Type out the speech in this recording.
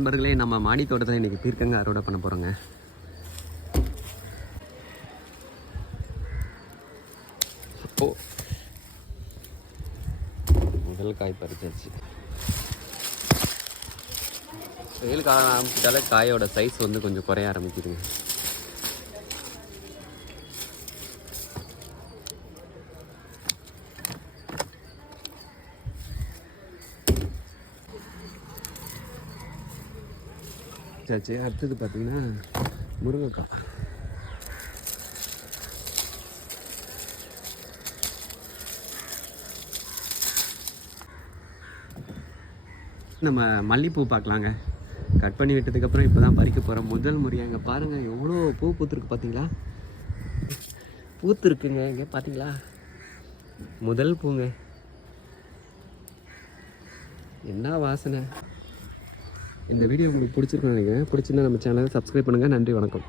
நண்பர்களே, நம்ம மாடி தோட்டத்தில் இன்றைக்கி பீர்க்கங்க அறுவடை பண்ண போகிறோங்க. முதல் காய் பறிச்சாச்சு. வெயில் காலம் ஆரம்பிச்சிட்டாலே காயோட சைஸ் வந்து கொஞ்சம் குறைய ஆரம்பிக்குதுங்க. அடுத்தது பார்த்தீங்கன்னா முருங்கைக்காய். நம்ம மல்லிகைப்பூ பார்க்கலாங்க. கட் பண்ணி விட்டதுக்கப்புறம் இப்போ தான் பறிக்க போகிறோம். முதல் முறையாக இங்கே பாருங்கள், எவ்வளோ பூ பூத்துருக்கு பார்த்தீங்களா? பூத்துருக்குங்க இங்கே பார்த்தீங்களா? முதல் பூங்க, என்ன வாசனை. இந்த வீடியோ உங்களுக்கு பிடிச்சிருக்குன்னு நினைக்கிறேன். பிடிச்சிருந்தா நம்ம சேனலை சப்ஸ்கிரைப் பண்ணுங்கள். நன்றி, வணக்கம்.